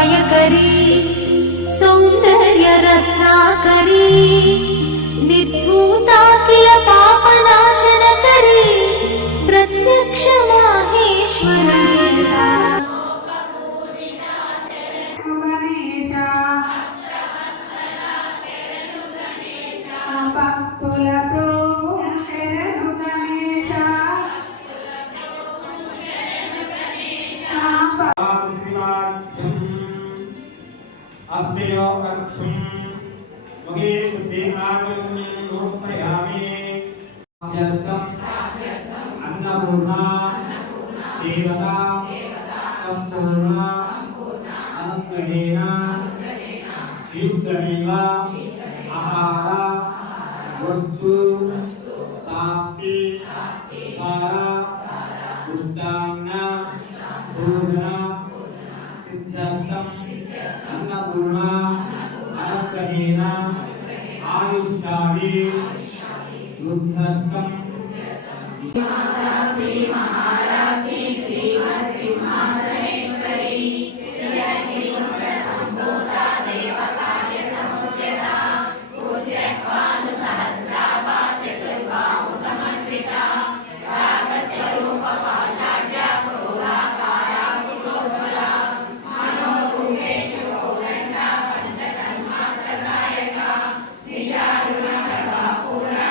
सौभाग्यदायकरी सौन्दर्यरत्नाकरी निर्धूताखिल पापनाशनकरी प्रत्यक्ष माहेश्वरी अन्नपूर्णा देवता संपूर्णा अनुग्रहेण शीघ्रमेव आहार वस्तु प्राप्ति द्वारा पुष्टान्न भोजन सिद्ध्यर्थम अन्नपूर्णा अनुग्रहेण आयुष्यादि बुद्ध्यर्थम श्री महारानी सिंहासनेश्वरी संभूता देवकार्य समुद्यता उद्यक्वानुसहस्राभा चतुर्बाहु समन्विता रागस्वरूप पाषाढ्या क्रोधाकारा कुशोज्वला मनोरूपेषु कोदण्डा पंचकर्मात्रसायका निजारुण प्रभा पूर्णा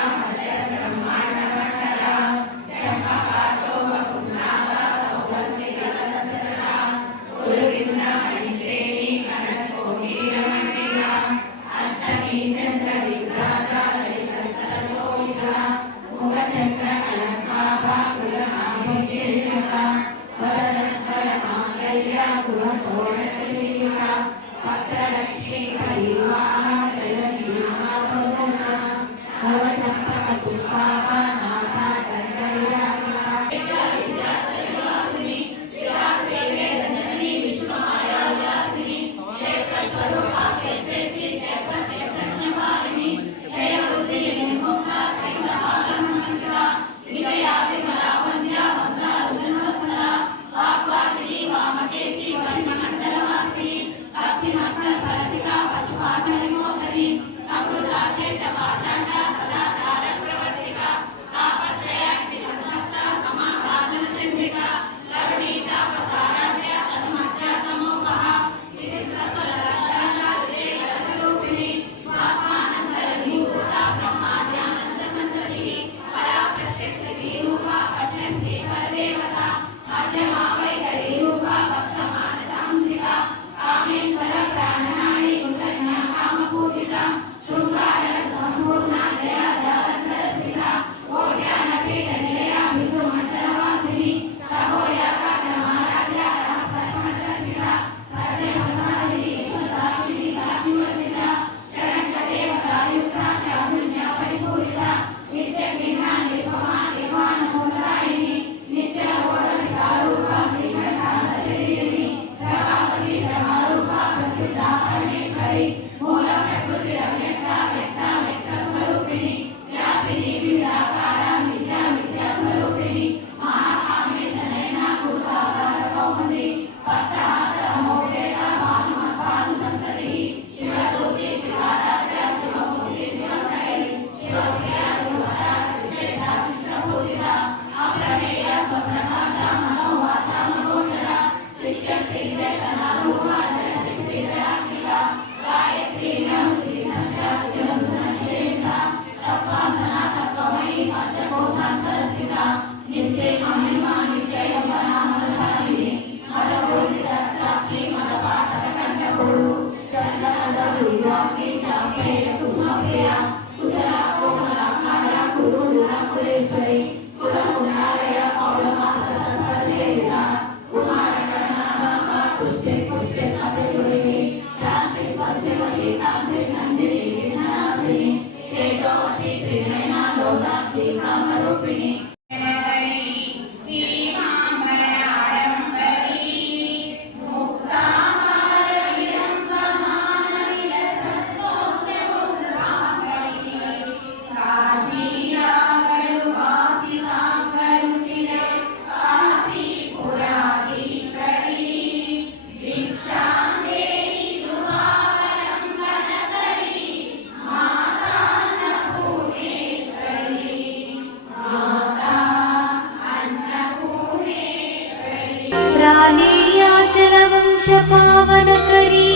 कालेयाचलवंश पावनकरी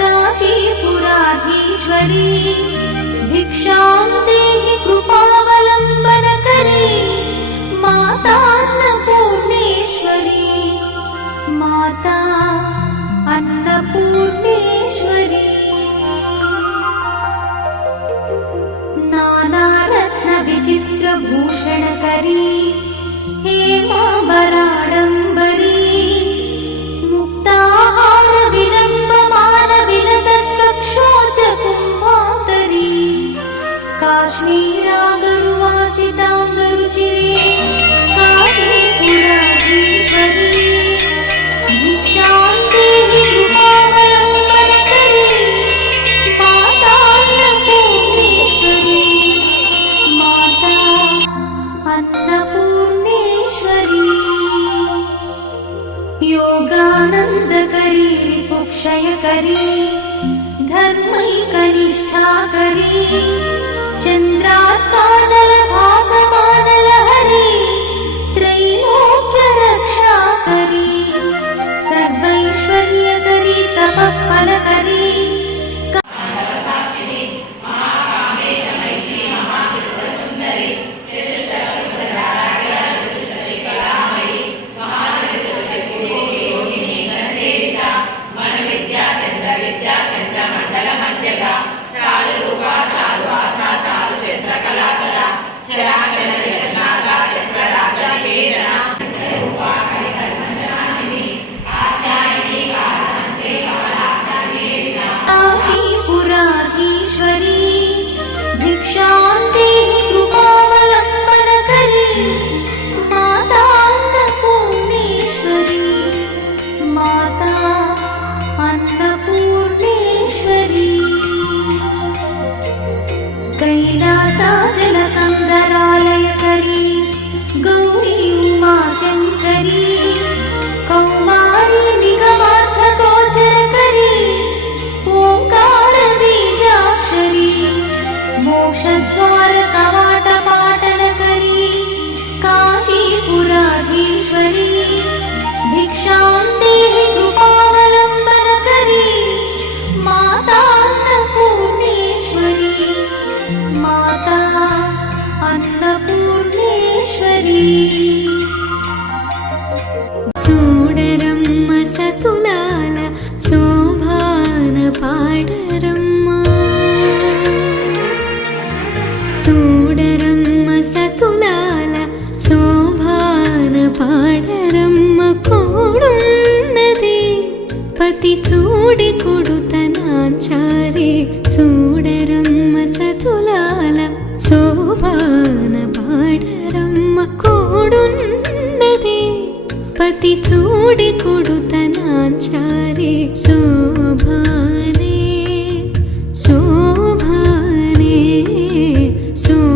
काशीपुराधीश्वरी भिक्षां देहि कृपावलम्बनकरी माता अन्नपूर्णेश्वरी माता अन्नपूर्णेश्वरी नानारत्नविचित्रभूषणकरी हेमाम्बराडम्बरी मुक्ताहारविलम्बमानविलसत्कक्षोजकुम्भान्तरी काश्मीरागरुवासिताङ्गरुचिरे काशीपुराधीश्वरी भिक्षां देहि कृपावलम्बनकरी माता अन्नपूर्णेश्वरी माता अन्नपूर्णेश्वरी योगानन्दकरी रिपुक्षयकरी धर्मैकनिष्ठाकरी चन्द्रात्कानलभासमानलहरी त्रैलोक्यरक्षाकरी सर्वैश्वर्यकरी तपःफलकरी काशीपुराधीश्वरी भिक्षां देहि कृपावलम्बनकरी माता अन्नपूर्णेश्वरी माता अन्नपूर्णेश्वरी कैलासाचलकन्दरालयकरी गौरी उमाशङ्करी कौमारी निगमार्थगोचरकरी ओङ्कारबीजाक्षरी मोक्षद्वारकवाटपाटनकरी काशीपुराधीश्वरी भिक्षां देहि कृपावलम्बनकरी माता अन्नपूर्णेश्वरी माता अन्नपूर्णेश्वरी చూడరమ్మ సతులాల శోభాన పాడరమ్మ చూడరమ్మ సతులాల శోభాన పాడరమ్మ కోడున్నది పతి చూడి కొడుతనాచారి చూడరమ్మ సతులాల శోభాన పాడరమ్మ కోడున్నది పతి చూడి కొడుతనాచారి శోభానే శోభానే శోభానే